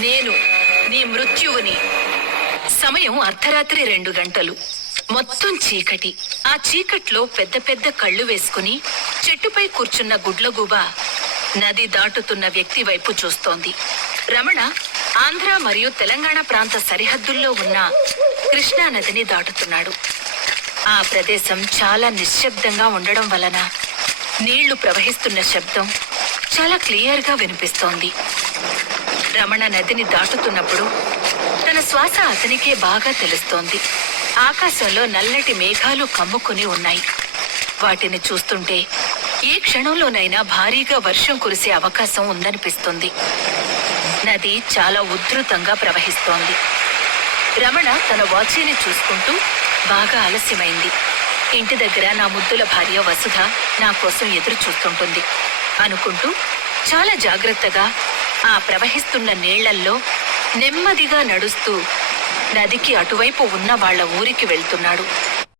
నేను నీ మృత్యువుని. సమయం అర్ధరాత్రి 2 గంటలు. మొత్తం చీకటి. ఆ చీకట్లో పెద్ద పెద్ద కళ్ళు వేసుకుని చెట్టుపై కూర్చున్న గుడ్లగూబ నది దాటుతున్న వ్యక్తి వైపు చూస్తోంది. రమణ ఆంధ్ర మరియు తెలంగాణ ప్రాంత సరిహద్దుల్లో ఉన్న కృష్ణా నదిని దాటుతున్నాడు. ఆ ప్రదేశం చాలా నిశ్శబ్దంగా ఉండడం వలన నీళ్లు ప్రవహిస్తున్న శబ్దం చాలా క్లియర్గా వినిపిస్తోంది. రమణ నదిని దాటుతున్నప్పుడు తన శ్వాస అతనికే బాగా తెలుస్తోంది. ఆకాశంలో నల్లటి మేఘాలు కమ్ముకుని ఉన్నాయి. వాటిని చూస్తుంటే ఏ క్షణంలోనైనా భారీగా వర్షం కురిసే అవకాశం ఉందనిపిస్తుంది. నది చాలా ఉధృతంగా ప్రవహిస్తోంది. రమణ తన వాచీని చూసుకుంటూ బాగా ఆలస్యమైంది. ఇంటి దగ్గర నా ముద్దుల భార్య వసుధ నా కోసం ఎదురు చూస్తుంటుంది అనుకుంటూ చాలా జాగ్రత్తగా ఆ ప్రవహిస్తున్న నీళ్లల్లో నెమ్మదిగా నడుస్తూ నదికి అటువైపు ఉన్న వాళ్ల ఊరికి వెళ్తున్నాడు.